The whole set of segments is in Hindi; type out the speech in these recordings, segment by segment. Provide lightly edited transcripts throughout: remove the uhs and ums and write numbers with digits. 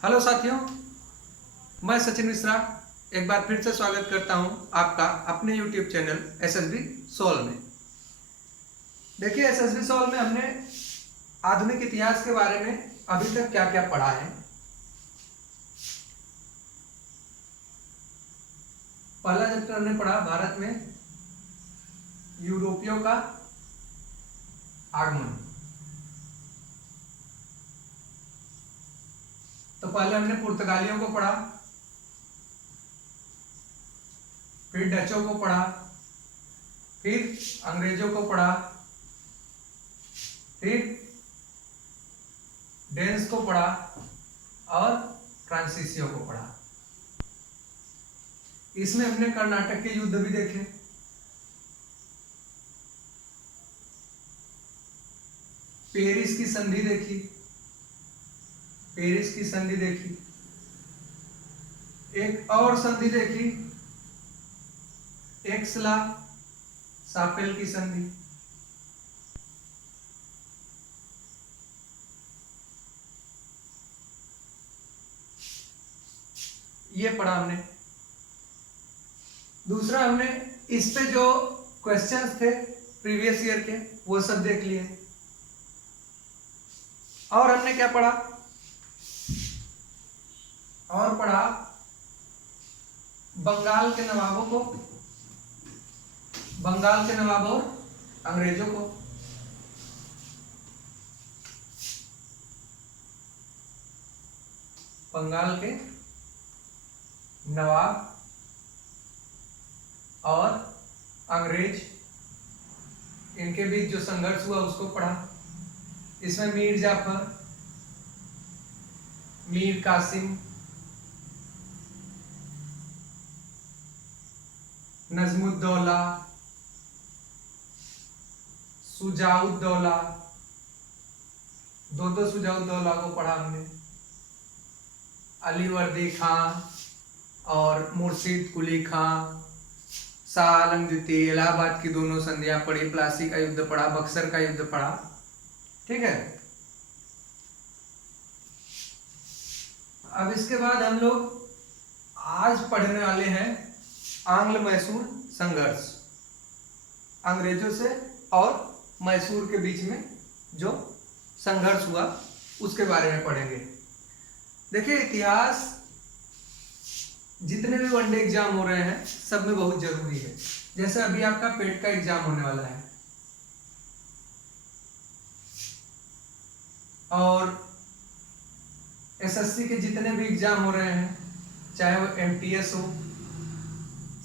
हेलो साथियों, मैं सचिन मिश्रा एक बार फिर से स्वागत करता हूं आपका अपने YouTube चैनल एसएसबी सोल में। देखिए, एसएसबी सोल में हमने आधुनिक इतिहास के बारे में अभी तक क्या क्या पढ़ा है। पहला चैप्टर हमने पढ़ा भारत में यूरोपियों का आगमन। तो पहले हमने पुर्तगालियों को पढ़ा, फिर डचों को पढ़ा, फिर अंग्रेजों को पढ़ा, फिर डेन्स को पढ़ा और फ्रांसीसियों को पढ़ा। इसमें हमने कर्नाटक के युद्ध भी देखे, पेरिस की संधि देखी, एक और संधि देखी, एक्सला सापेल की संधि। ये पढ़ा हमने। दूसरा, हमने इस पे जो क्वेश्चंस थे प्रीवियस ईयर के वो सब देख लिए। और हमने क्या पढ़ा? और पढ़ा बंगाल के नवाबों और अंग्रेजों को। बंगाल के नवाब और अंग्रेज, इनके बीच जो संघर्ष हुआ उसको पढ़ा। इसमें मीर जाफर, मीर कासिम, नजमुद्दौला, सुजाउद्दौला, दो सुजाउद्दौला को पढ़ा हमने। अलीवर्दी खां और मुर्शिद कुली खां, शाह आलम द्वितीय, इलाहाबाद की दोनों संधियां पढ़ी, प्लासी का युद्ध पढ़ा, बक्सर का युद्ध पढ़ा। ठीक है। अब इसके बाद हम लोग आज पढ़ने वाले हैं आंग्ल मैसूर संघर्ष। अंग्रेजों से और मैसूर के बीच में जो संघर्ष हुआ उसके बारे में पढ़ेंगे। देखिए, इतिहास जितने भी वनडे एग्जाम हो रहे हैं सब में बहुत जरूरी है। जैसे अभी आपका पेट का एग्जाम होने वाला है और एसएससी के जितने भी एग्जाम हो रहे हैं, चाहे वो एमटीएस हो,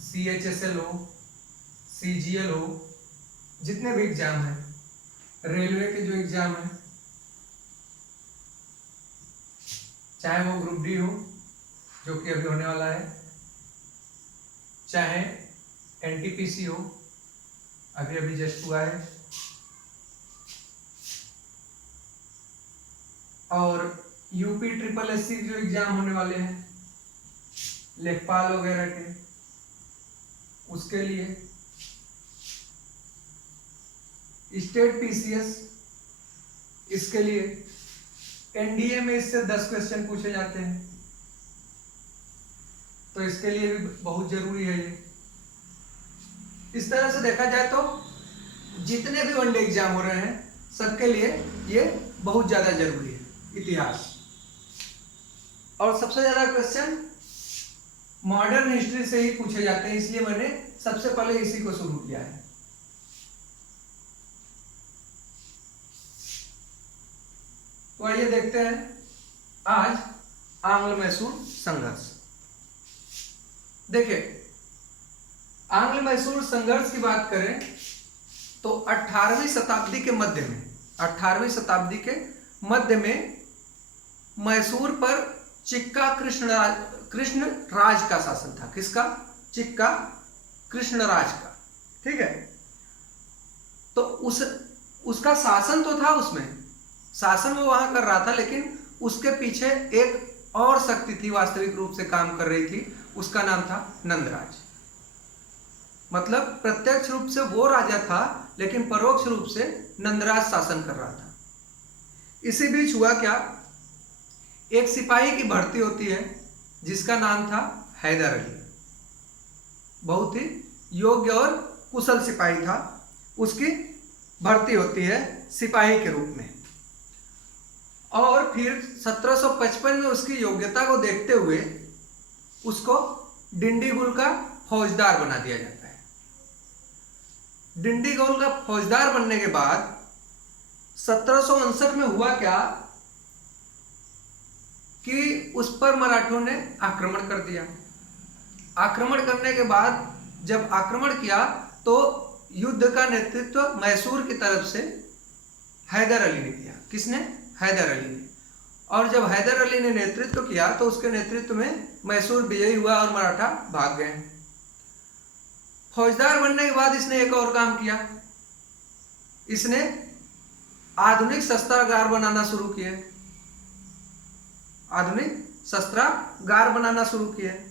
सीएचएसएल हो, सीजीएल हो, जितने भी एग्जाम हैं, रेलवे के जो एग्जाम हैं, चाहे वो ग्रुप डी हो जो कि अभी होने वाला है, चाहे एनटीपीसी हो अभी अभी जस्ट हुआ है, और यूपी ट्रिपल एससी जो एग्जाम होने वाले हैं लेखपाल वगैरह के, उसके लिए स्टेट पीसीएस, इसके लिए एनडीए में इससे 10 क्वेश्चन पूछे जाते हैं, तो इसके लिए भी बहुत जरूरी है ये। इस तरह से देखा जाए तो जितने भी वनडे एग्जाम हो रहे हैं सबके लिए ये बहुत ज्यादा जरूरी है इतिहास। और सबसे ज्यादा क्वेश्चन मॉडर्न हिस्ट्री से ही पूछे जाते हैं, इसलिए मैंने सबसे पहले इसी को शुरू किया है। तो आइए देखते हैं आज आंग्ल मैसूर संघर्ष। देखिए, आंग्ल मैसूर संघर्ष की बात करें तो 18वीं शताब्दी के मध्य में मैसूर पर चिक्का कृष्ण राज का शासन था। किसका? चिक्का कृष्ण राज का। ठीक है। तो उसका शासन तो था, उसमें शासन वो वहां कर रहा था, लेकिन उसके पीछे एक और शक्ति थी वास्तविक रूप से काम कर रही थी, उसका नाम था नंदराज। मतलब प्रत्यक्ष रूप से वो राजा था लेकिन परोक्ष रूप से नंदराज शासन कर रहा था। इसी बीच हुआ क्या एक सिपाही की भर्ती होती है जिसका नाम था हैदर अली। बहुत ही योग्य और कुशल सिपाही था, उसकी भर्ती होती है सिपाही के रूप में। और फिर 1755 में उसकी योग्यता को देखते हुए उसको डिंडीगुल का फौजदार बना दिया जाता है। डिंडीगुल का फौजदार बनने के बाद 1759 में हुआ क्या कि उस पर मराठों ने आक्रमण कर दिया। आक्रमण करने के बाद जब आक्रमण किया तो युद्ध का नेतृत्व मैसूर की तरफ से हैदर अली ने किया। किसने? हैदर अली ने। और जब हैदर अली ने नेतृत्व किया तो उसके नेतृत्व में मैसूर विजयी हुआ और मराठा भाग गए। फौजदार बनने के बाद इसने एक और काम किया, इसने आधुनिक शस्त्रागार बनाना शुरू किए। आधुनिक शस्त्रागार बनाना शुरू किए।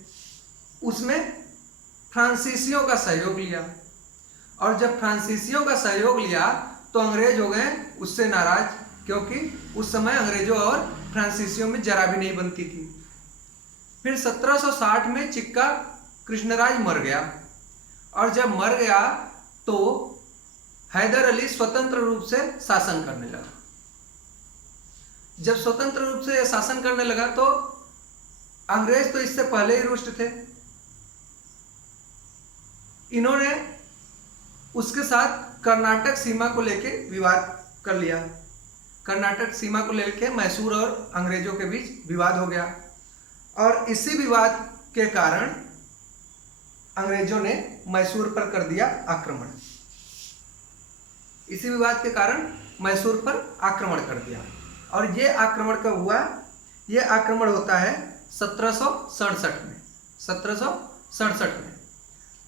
उसमें फ्रांसीसियों का सहयोग लिया, और जब फ्रांसीसियों का सहयोग लिया तो अंग्रेज हो गए उससे नाराज, क्योंकि उस समय अंग्रेजों और फ्रांसीसियों में जरा भी नहीं बनती थी। फिर 1760 में चिक्का कृष्णराज मर गया, और जब मर गया तो हैदर अली स्वतंत्र रूप से शासन करने लगा। जब स्वतंत्र रूप से शासन करने लगा तो अंग्रेज तो इससे पहले ही रुष्ट थे। इन्होंने उसके साथ कर्नाटक सीमा को लेके विवाद कर लिया। कर्नाटक सीमा को लेके मैसूर और अंग्रेजों के बीच विवाद हो गया, और इसी विवाद के कारण अंग्रेजों ने मैसूर पर कर दिया आक्रमण। इसी विवाद के कारण मैसूर पर आक्रमण कर दिया। और ये आक्रमण कब हुआ? ये आक्रमण होता है 1767 में। 1767 में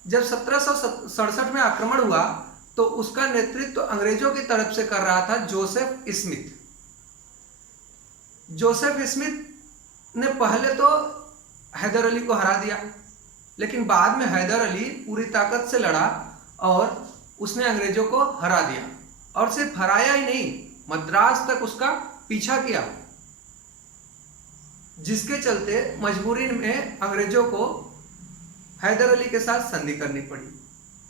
जब 1767 में आक्रमण हुआ तो उसका नेतृत्व अंग्रेजों की तरफ से कर रहा था जोसेफ स्मिथ। जोसेफ स्मिथ ने पहले तो हैदर अली को हरा दिया, लेकिन बाद में हैदर अली पूरी ताकत से लड़ा और उसने अंग्रेजों को हरा दिया। और सिर्फ हराया ही नहीं, मद्रास तक उसका पीछा किया, जिसके चलते मजबूरी में अंग्रेजों को हैदर अली के साथ संधि करनी पड़ी,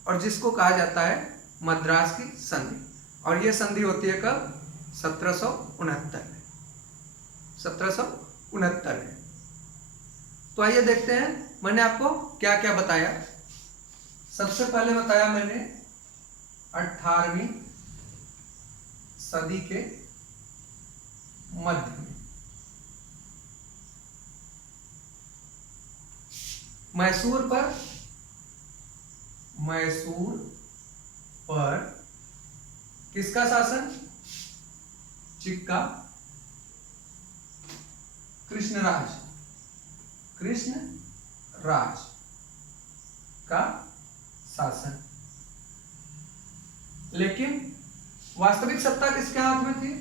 और जिसको कहा जाता है मद्रास की संधि। और यह संधि होती है कब? 1769 में। 1769 में। तो आइए देखते हैं मैंने आपको क्या क्या बताया। सबसे पहले बताया मैंने 18वीं सदी के मध्य में मैसूर पर किसका शासन? चिक्का कृष्णराज का शासन। लेकिन वास्तविक सत्ता किसके हाथ में थी?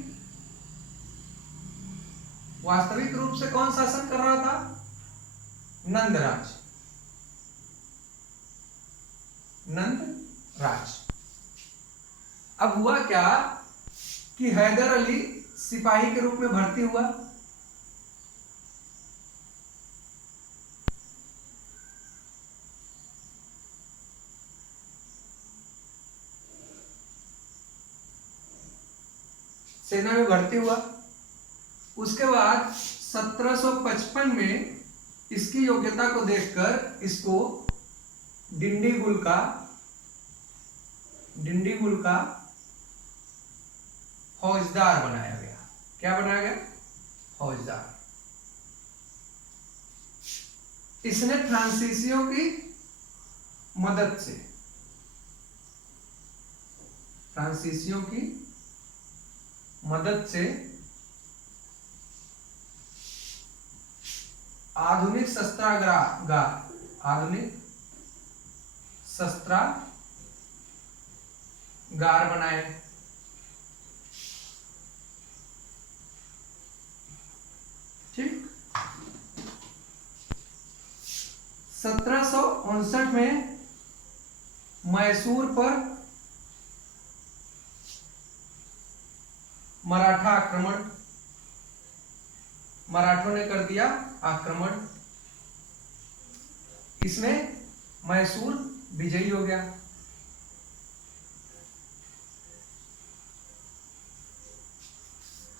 वास्तविक रूप से कौन शासन कर रहा था? नंदराज। अब हुआ क्या कि हैदर अली सिपाही के रूप में भर्ती हुआ। सेना में भर्ती हुआ। उसके बाद 1755 में इसकी योग्यता को देखकर इसको डिंडीगुल का फौजदार बनाया गया। क्या बनाया गया? फौजदार। इसने फ्रांसीसियों की मदद से आधुनिक शस्त्रागार बनाए। ठीक। 1759 में मैसूर पर मराठा आक्रमण। मराठों ने कर दिया आक्रमण। इसमें मैसूर विजयी हो गया।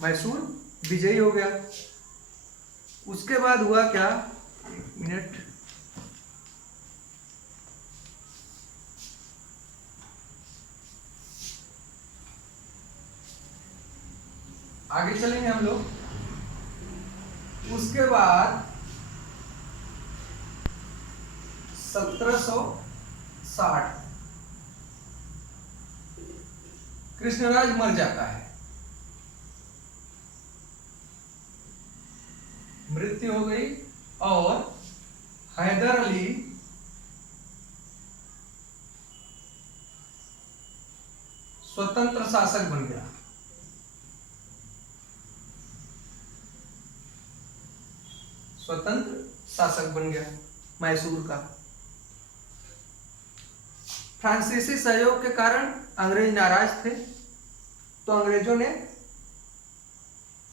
मैसूर विजयी हो गया। उसके बाद हुआ क्या, एक मिनट, आगे चलेंगे हम लोग। उसके बाद 1760 कृष्णराज मर जाता है, मृत्यु हो गई, और हैदर अली स्वतंत्र शासक बन गया। स्वतंत्र शासक बन गया मैसूर का। फ्रांसीसी सहयोग के कारण अंग्रेज नाराज थे, तो अंग्रेजों ने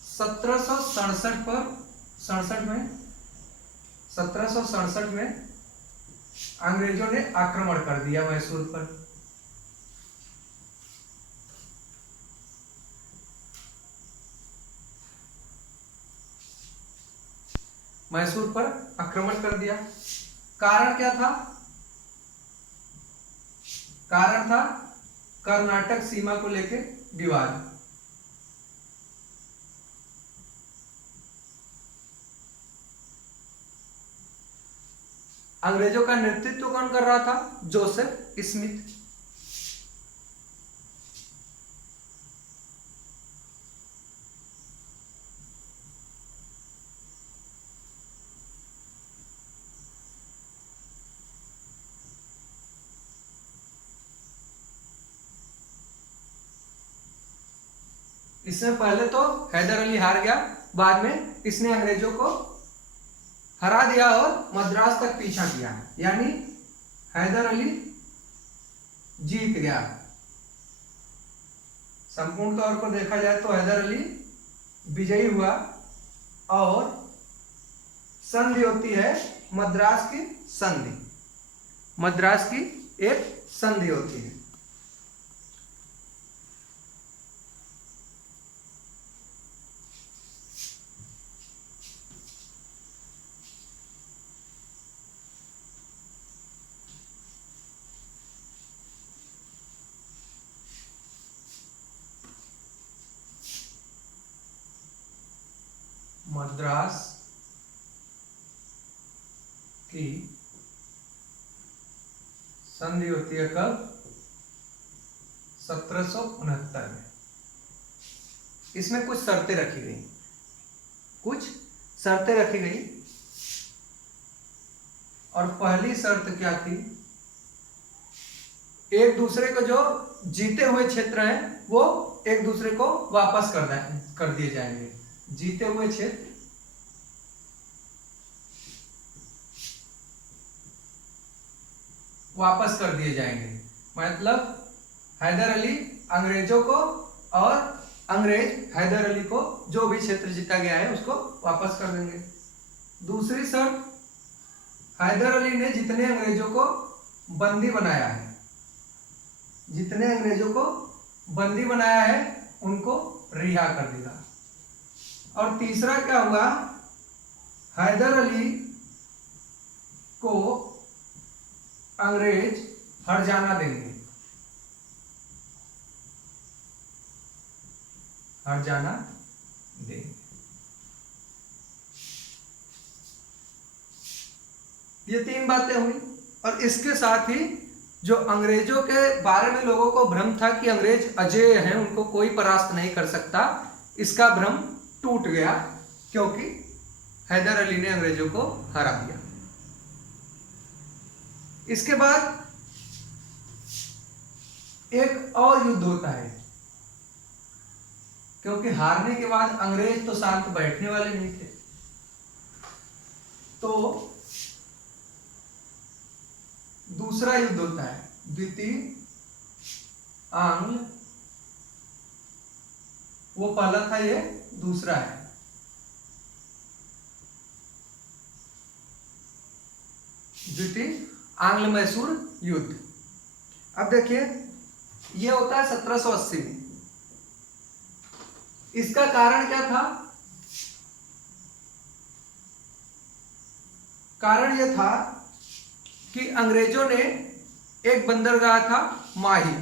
1767 में अंग्रेजों ने आक्रमण कर दिया मैसूर पर। मैसूर पर आक्रमण कर दिया। कारण क्या था? कारण था कर्नाटक सीमा को लेकर विवाद। अंग्रेजों का नेतृत्व कौन कर रहा था? Joseph Smith. इसमें पहले तो हैदर अली हार गया, बाद में इसने अंग्रेजों को हरा दिया और मद्रास तक पीछा किया, यानी हैदर अली जीत गया। संपूर्ण तौर पर देखा जाए तो हैदर अली विजयी हुआ और संधि होती है मद्रास की संधि। मद्रास की एक संधि होती है। मद्रास की संधि होती है कब? 1769 में। इसमें कुछ शर्तें रखी गई, कुछ शर्तें रखी गई, और पहली शर्त क्या थी? एक दूसरे को जो जीते हुए क्षेत्र हैं वो एक दूसरे को वापस कर दिए जाएंगे। जीते हुए क्षेत्र वापस कर दिए जाएंगे। मतलब हैदर अली अंग्रेजों को और अंग्रेज हैदर अली को जो भी क्षेत्र जीता गया है उसको वापस कर देंगे। दूसरी शर्त, हैदर अली ने जितने अंग्रेजों को बंदी बनाया है, जितने अंग्रेजों को बंदी बनाया है उनको रिहा कर देगा। और तीसरा क्या हुआ? हैदर अली को अंग्रेज हरजाना देंगे। हरजाना देंगे। ये तीन बातें हुई। और इसके साथ ही जो अंग्रेजों के बारे में लोगों को भ्रम था कि अंग्रेज अजेय हैं, उनको कोई परास्त नहीं कर सकता, इसका भ्रम टूट गया, क्योंकि हैदर अली ने अंग्रेजों को हरा दिया। इसके बाद एक और युद्ध होता है, क्योंकि हारने के बाद अंग्रेज तो शांत बैठने वाले नहीं थे, तो दूसरा युद्ध होता है, द्वितीय आंग्ल। वो पहला था, ये दूसरा है। द्वितीय आंग्ल मैसूर युद्ध। अब देखिए ये होता है 1780 में। इसका कारण क्या था? कारण यह था कि अंग्रेजों ने एक बंदरगाह था माही,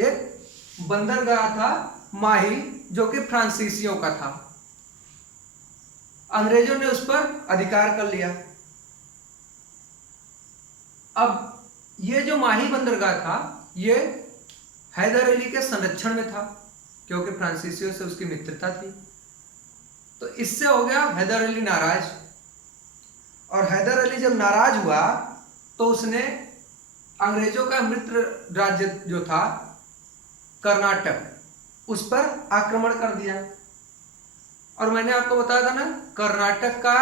एक बंदरगाह था माही जो कि फ्रांसीसियों का था। अंग्रेजों ने उस पर अधिकार कर लिया। अब ये जो माही बंदरगाह था ये हैदर अली के संरक्षण में था क्योंकि फ्रांसीसियों से उसकी मित्रता थी। तो इससे हो गया हैदर अली नाराज, और हैदर अली जब नाराज हुआ तो उसने अंग्रेजों का मित्र राज्य जो था कर्नाटक, उस पर आक्रमण कर दिया। और मैंने आपको बताया था ना, कर्नाटक का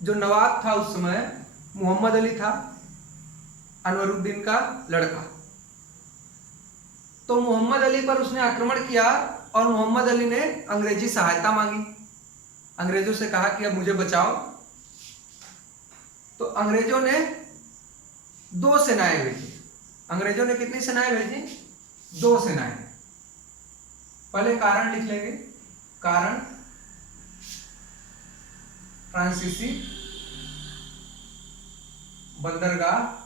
जो नवाब था उस समय मोहम्मद अली था, अनवरुद्दीन का लड़का। तो मोहम्मद अली पर उसने आक्रमण किया और मोहम्मद अली ने अंग्रेजी सहायता मांगी, अंग्रेजों से कहा कि अब मुझे बचाओ। तो अंग्रेजों ने 2 सेनाएं भेजी। अंग्रेजों ने कितनी सेनाएं भेजी? 2 सेनाएं। पहले कारण लिख लेंगे। कारण फ्रांसीसी बंदरगाह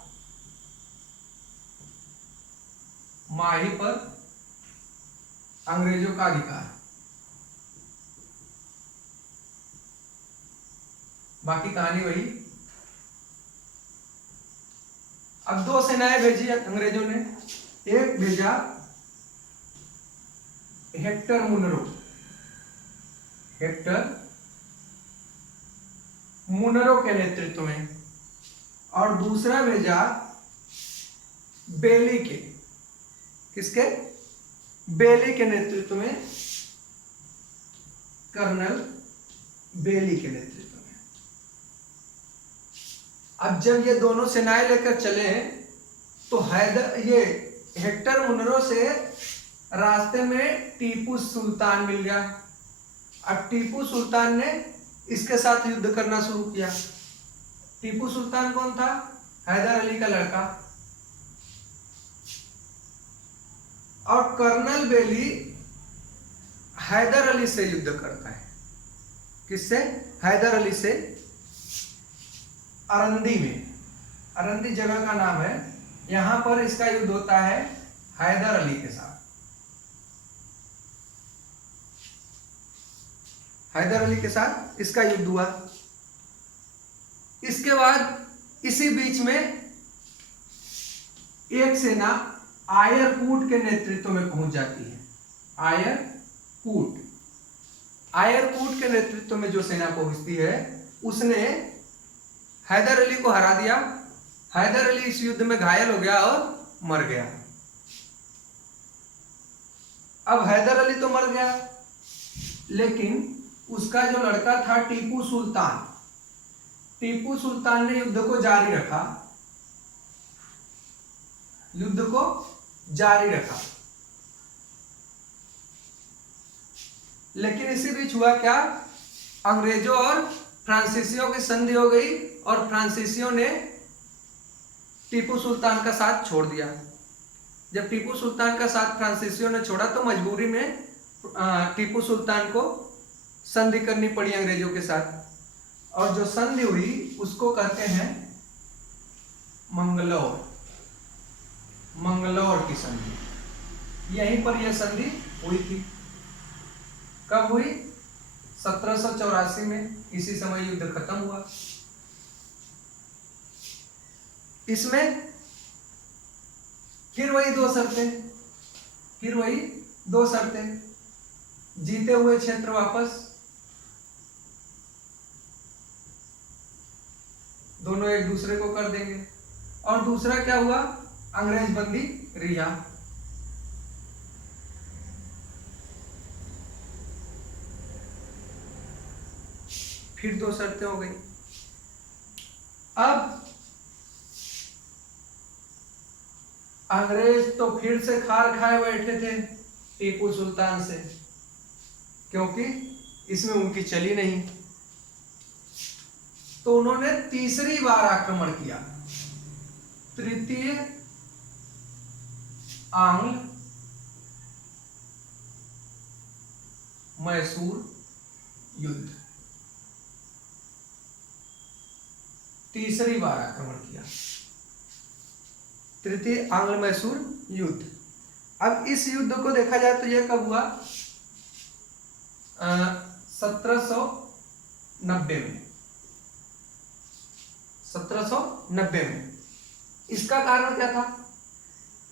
माही पर अंग्रेजों का अधिकार। बाकी कहानी वही। अब 2 सेनाएं भेजी अंग्रेजों ने। एक भेजा हेक्टर मुनरो, हेक्टर मुनरो के नेतृत्व में, और दूसरा भेजा बेली के, किसके? बेली के नेतृत्व में, कर्नल बेली के नेतृत्व में। अब जब ये दोनों सेनाएं लेकर चले तो ये हेक्टर मुनरो से रास्ते में टीपू सुल्तान मिल गया। अब टीपू सुल्तान ने इसके साथ युद्ध करना शुरू किया। टीपू सुल्तान कौन था? हैदर अली का लड़का। और कर्नल बेली हैदर अली से युद्ध करता है। किससे? हैदर अली से। अरंदी में, अरंदी जगह का नाम है, यहां पर इसका युद्ध होता है हैदर अली के साथ। हैदर अली के साथ इसका युद्ध हुआ। इसके बाद इसी बीच में एक सेना आयरकूट के नेतृत्व में पहुंच जाती है। आयरकूट, आयरकूट के नेतृत्व में जो सेना पहुंचती है उसने हैदर अली को हरा दिया। हैदर अली इस युद्ध में घायल हो गया और मर गया। अब हैदर अली तो मर गया, लेकिन उसका जो लड़का था टीपू सुल्तान, टीपू सुल्तान ने युद्ध को जारी रखा, युद्ध को जारी रखा। लेकिन इसी बीच हुआ क्या? अंग्रेजों और फ्रांसीसियों की संधि हो गई और फ्रांसीसियों ने टीपू सुल्तान का साथ छोड़ दिया। जब टीपू सुल्तान का साथ फ्रांसीसियों ने छोड़ा तो मजबूरी में टीपू सुल्तान को संधि करनी पड़ी अंग्रेजों के साथ, और जो संधि हुई उसको कहते हैं मंगलौर, मंगलौर की संधि। यहीं पर यह संधि हुई थी। कब हुई? 1784 में। इसी समय युद्ध खत्म हुआ। इसमें फिर वही 2 शर्तें, फिर वही 2 शर्तें। जीते हुए क्षेत्र वापस, दोनों एक दूसरे को कर देंगे, और दूसरा क्या हुआ? अंग्रेज बंदी रिहा। फिर 2 शर्तें हो गई। अब अंग्रेज तो फिर से खार खाए बैठे थे टीपू सुल्तान से, क्योंकि इसमें उनकी चली नहीं। तो उन्होंने तीसरी बार आक्रमण किया। तृतीय आंग्ल मैसूर युद्ध, तीसरी बार आक्रमण किया, तृतीय आंग्ल मैसूर युद्ध। अब इस युद्ध को देखा जाए तो यह कब हुआ? 1790 में, 1790 में। इसका कारण क्या था?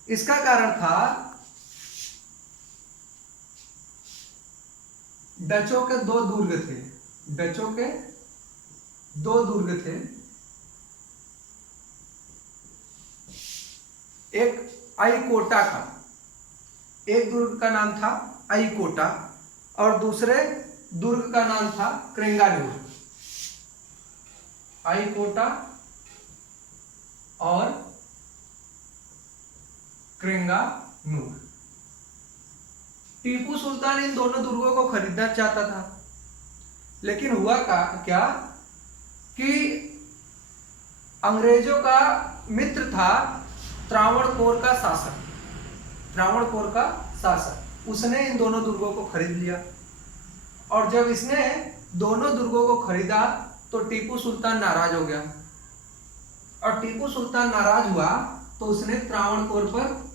इसका कारण था डचों के दो दुर्ग थे, डचों के दो दुर्ग थे, एक आईकोटा का, एक दुर्ग का नाम था आईकोटा और दूसरे दुर्ग का नाम था क्रेंगानूर। आईकोटा और क्रेंगानूर। टीपू सुल्तान इन दोनों दुर्गों को खरीदना चाहता था, लेकिन हुआ क्या कि अंग्रेजों का मित्र था त्रावणकोर का शासक, त्रावणकोर का शासक, उसने इन दोनों दुर्गों को खरीद लिया। और जब इसने दोनों दुर्गों को खरीदा तो टीपू सुल्तान नाराज हो गया, और टीपू सुल्तान नाराज हुआ तो उसने त्रावणकोर पर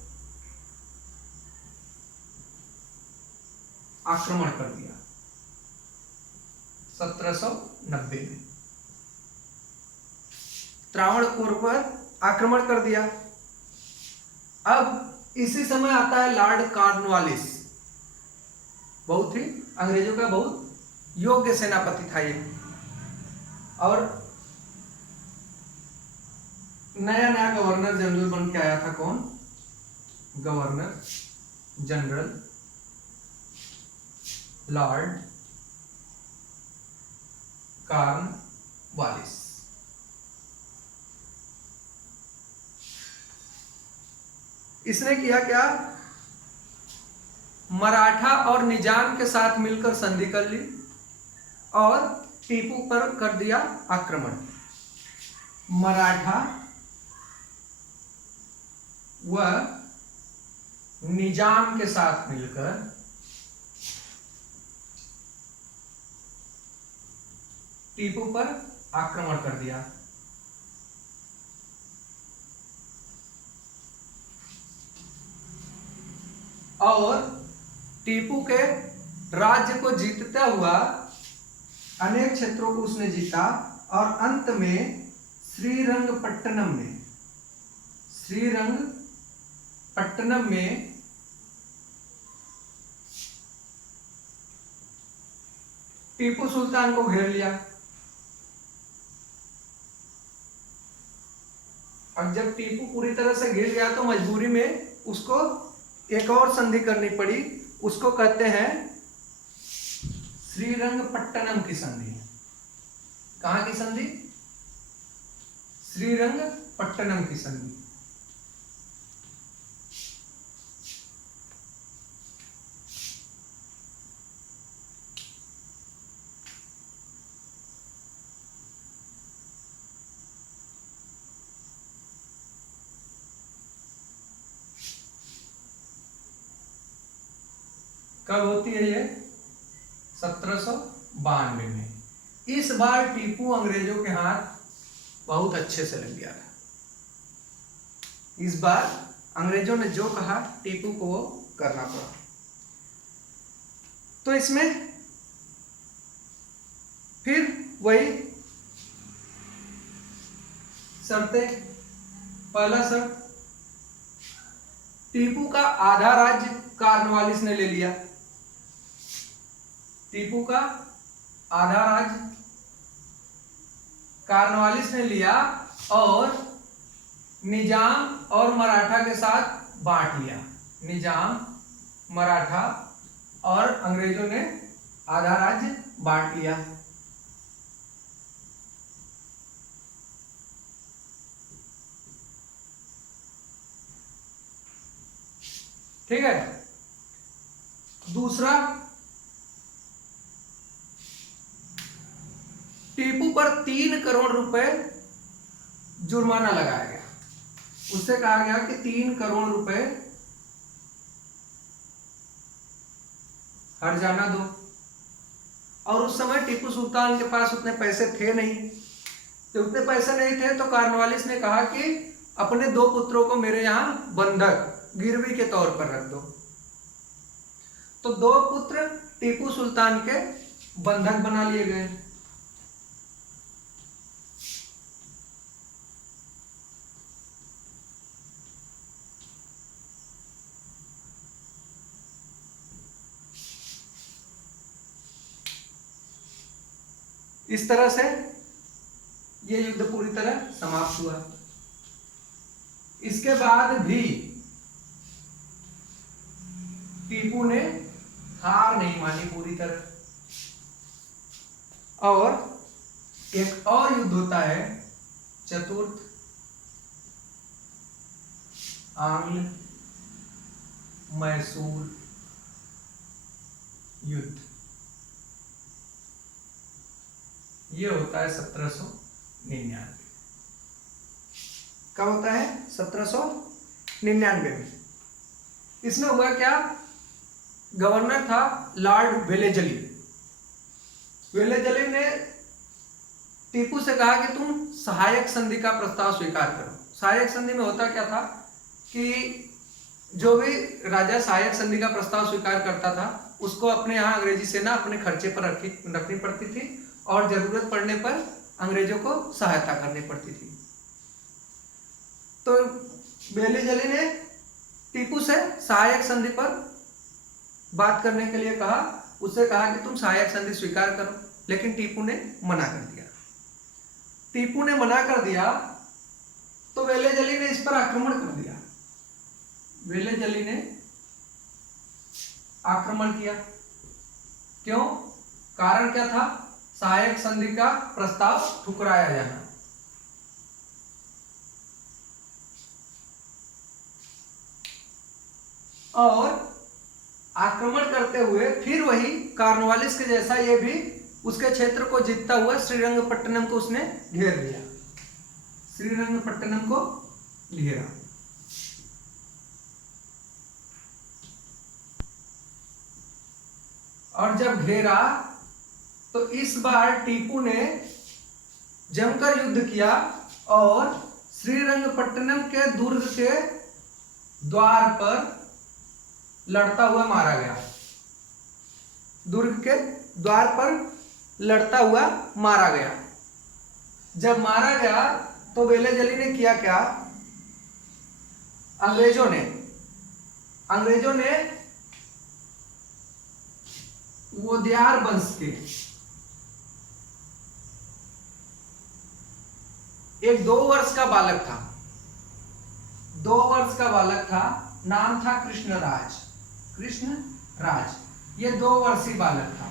आक्रमण कर दिया 1790 में। त्रावणकोर पर आक्रमण कर दिया। अब इसी समय आता है लॉर्ड कॉर्नवालिस, बहुत ही अंग्रेजों का बहुत योग्य सेनापति था ये, और नया नया गवर्नर जनरल बन के आया था। कौन? Governor general Lord Cornwallis. इसने किया क्या? मराठा और निजाम के साथ मिलकर संधि कर ली और टीपू पर कर दिया आक्रमण। मराठा व निजाम के साथ मिलकर टीपू पर आक्रमण कर दिया। और टीपू के राज्य को जीतता हुआ अनेक क्षेत्रों को उसने जीता, और अंत में श्रीरंगपट्टनम में टीपू सुल्तान को घेर लिया। और जब टीपू पूरी तरह से घेर गया तो मजबूरी में उसको एक और संधि करनी पड़ी, उसको कहते हैं श्रीरंगपट्टनम की संधि। कहां की संधि? श्रीरंगपट्टनम की संधि। कब होती है ये? 1792 में। इस बार टीपू अंग्रेजों के हाथ बहुत अच्छे से लग गया था। इस बार अंग्रेजों ने जो कहा टीपू को वो करना पड़ा। तो इसमें फिर वही शर्तें। पहला शर्त, टीपू का आधा राज्य कॉर्नवालिस ने ले लिया। टीपू का आधा राज्य कॉर्नवालिस ने लिया और निजाम और मराठा के साथ बांट लिया। निजाम, मराठा और अंग्रेजों ने आधा राज्य बांट लिया। ठीक है। दूसरा, टीपू पर 3 करोड़ रुपए जुर्माना लगाया गया। उससे कहा गया कि 3 करोड़ रुपए हर्जाना दो। और उस समय टीपू सुल्तान के पास उतने पैसे थे नहीं। तो उतने पैसे नहीं थे तो कॉर्नवालिस ने कहा कि अपने 2 पुत्रों को मेरे यहां बंधक गिरवी के तौर पर रख दो। तो 2 पुत्र टीपू सुल्तान के बंधक बना लिए गए। इस तरह से यह युद्ध पूरी तरह समाप्त हुआ। इसके बाद भी टीपू ने हार नहीं मानी पूरी तरह। और एक और युद्ध होता है चतुर्थ आंग्ल मैसूर युद्ध। ये होता है 1799। कब होता है? 1799 में। इसमें हुआ क्या, गवर्नर था लॉर्ड वेलेजली। वेलेजली ने टीपू से कहा कि तुम सहायक संधि का प्रस्ताव स्वीकार करो। सहायक संधि में होता क्या था कि जो भी राजा सहायक संधि का प्रस्ताव स्वीकार करता था उसको अपने यहाँ अंग्रेजी सेना अपने खर्चे पर रखनी पड़ती थी और जरूरत पड़ने पर अंग्रेजों को सहायता करनी पड़ती थी। तो वेलेजली ने टीपू से सहायक संधि पर बात करने के लिए कहा। उससे कहा कि तुम सहायक संधि स्वीकार करो, लेकिन टीपू ने मना कर दिया। टीपू ने मना कर दिया तो वेलेजली ने इस पर आक्रमण कर दिया। वेलेजली ने आक्रमण किया। क्यों? कारण क्या था? सहायक संधि का प्रस्ताव ठुकराया जाना। और आक्रमण करते हुए फिर वही कॉर्नवालिस के जैसा ये भी उसके क्षेत्र को जीतता हुआ श्रीरंगपट्टनम को उसने घेर लिया। श्रीरंगपट्टनम को घेरा। और जब घेरा तो इस बार टीपू ने जमकर युद्ध किया और श्रीरंगपट्टनम के दुर्ग के द्वार पर लड़ता हुआ मारा गया। दुर्ग के द्वार पर लड़ता हुआ मारा गया। जब मारा गया तो वेलेजली ने किया क्या, अंग्रेजों ने वोदियार वंश के एक 2 वर्ष का बालक था। 2 वर्ष का बालक था, नाम था कृष्णराज। ये 2 वर्षीय बालक था।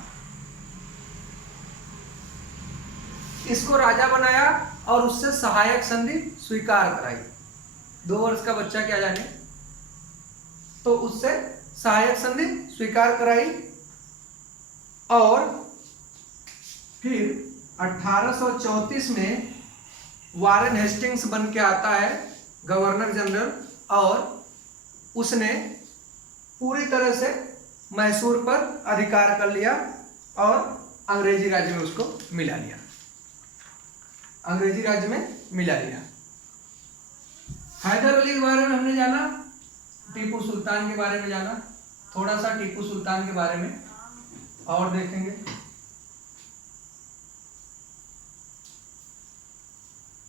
इसको राजा बनाया और उससे सहायक संधि स्वीकार कराई। 2 वर्ष का बच्चा क्या जाने, तो उससे सहायक संधि स्वीकार कराई। और फिर 1834 में वारेन हेस्टिंग्स बन के आता है गवर्नर जनरल और उसने पूरी तरह से मैसूर पर अधिकार कर लिया और अंग्रेजी राज्य में उसको मिला लिया। अंग्रेजी राज्य में मिला लिया। हैदर अली के बारे में हमने जाना, टीपू सुल्तान के बारे में जाना। थोड़ा सा टीपू सुल्तान के बारे में और देखेंगे।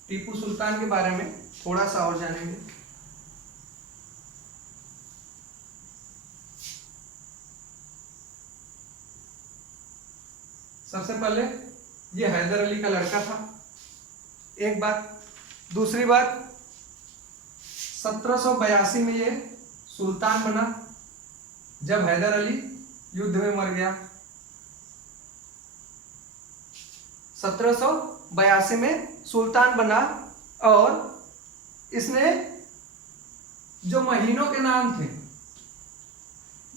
टीपू सुल्तान के बारे में थोड़ा सा और जानेंगे। सबसे पहले ये हैदर अली का लड़का था, एक बात। दूसरी बात, 1782 में ये सुल्तान बना जब हैदर अली युद्ध में मर गया। 1782 में सुल्तान बना और इसने जो महीनों के नाम थे,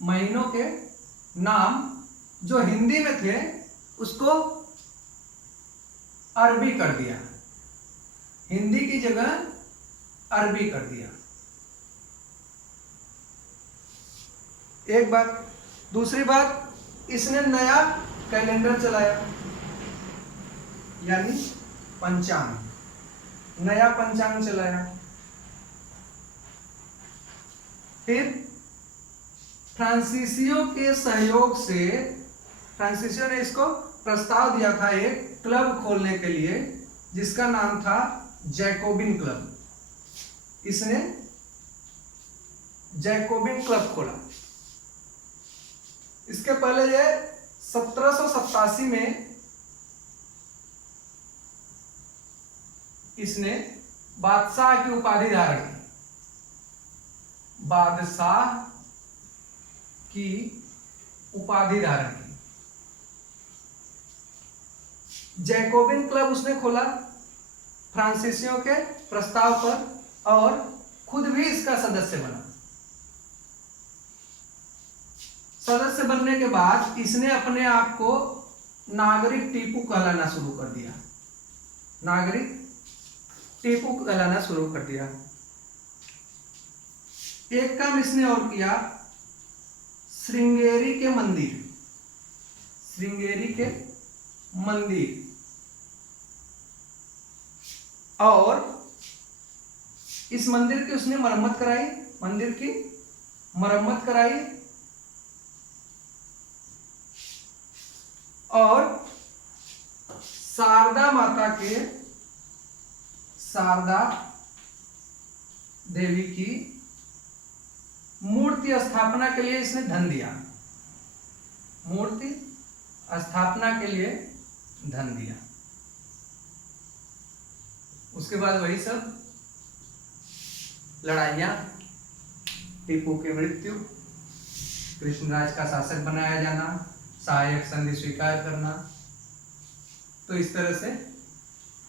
महीनों के नाम जो हिंदी में थे उसको अरबी कर दिया, हिंदी की जगह अरबी कर दिया। एक बात। दूसरी बात, इसने नया कैलेंडर चलाया, यानी पंचांग, नया पंचांग चलाया। फिर फ्रांसीसियों के सहयोग से, फ्रांसीसियों ने इसको प्रस्ताव दिया था एक क्लब खोलने के लिए जिसका नाम था जैकोबिन क्लब। इसने जैकोबिन क्लब खोला। इसके पहले ये 1787 में इसने बादशाह की उपाधि धारण की, बादशाह की उपाधि धारण की। जैकोबिन क्लब उसने खोला फ्रांसीसियों के प्रस्ताव पर और खुद भी इसका सदस्य बना। सदस्य बनने के बाद इसने अपने आप को नागरिक टीपू कहलाना शुरू कर दिया, नागरिक टीपू कहलाना शुरू कर दिया। एक काम इसने और किया, श्रृंगेरी के मंदिर, श्रृंगेरी के मंदिर और इस मंदिर की उसने मरम्मत कराई, मंदिर की मरम्मत कराई और शारदा माता के, शारदा देवी की मूर्ति स्थापना के लिए इसने धन दिया, मूर्ति स्थापना के लिए धन दिया। उसके बाद वही सब लड़ाइयां, टीपू की मृत्यु, कृष्णराज का शासक बनाया जाना, सहायक संधि स्वीकार करना। तो इस तरह से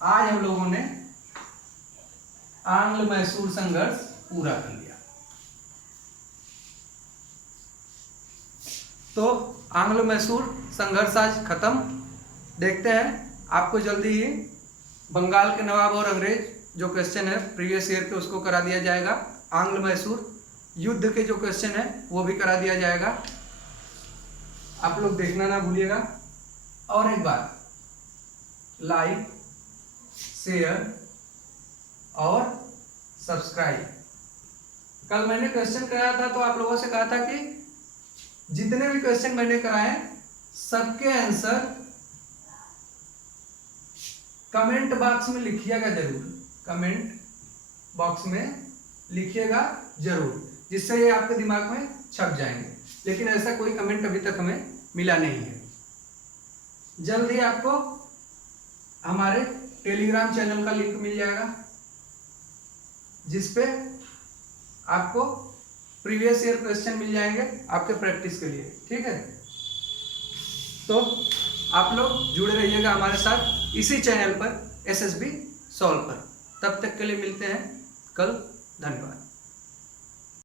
आज हम लोगों ने आंग्ल मैसूर संघर्ष पूरा कर लिया। तो आंग्ल मैसूर संघर्ष आज खत्म। देखते हैं आपको जल्दी ही बंगाल के नवाब और अंग्रेज जो क्वेश्चन है प्रीवियस ईयर के उसको करा दिया जाएगा। आंग्ल मैसूर युद्ध के जो क्वेश्चन है वो भी करा दिया जाएगा। आप लोग देखना ना भूलिएगा। और एक बात, लाइक, शेयर और सब्सक्राइब। कल मैंने क्वेश्चन कराया था तो आप लोगों से कहा था कि जितने भी क्वेश्चन मैंने कराए सबके आंसर कमेंट बॉक्स में लिखिएगा जरूर, कमेंट बॉक्स में लिखिएगा जरूर, जिससे ये आपके दिमाग में छप जाएंगे। लेकिन ऐसा कोई कमेंट अभी तक हमें मिला नहीं है। जल्द ही आपको हमारे टेलीग्राम चैनल का लिंक मिल जाएगा जिसपे आपको प्रीवियस ईयर क्वेश्चन मिल जाएंगे आपके प्रैक्टिस के लिए। ठीक है, तो आप लोग जुड़े रहिएगा हमारे साथ इसी चैनल पर SSB सॉल्व पर। तब तक के लिए मिलते हैं कल। धन्यवाद।